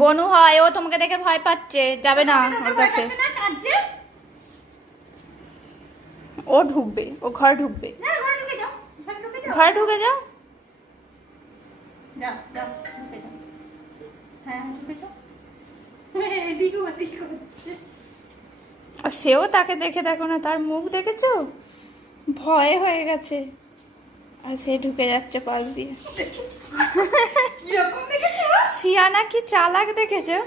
বনু হয়, ও তোমাকে দেখে ভয় পাচ্ছে, যাবে না ওর কাছে। ও ঢুকবে, ও ঘরে ঢুকবে। ঘরে ঢুকে যাও। আর সেও তাকে দেখে, দেখো না তার মুখ দেখেছো, ভয় হয়ে গেছে। আর সে ঢুকে যাচ্ছে পাশ দিয়ে। সিয়ানা কি চালাক দেখেছো?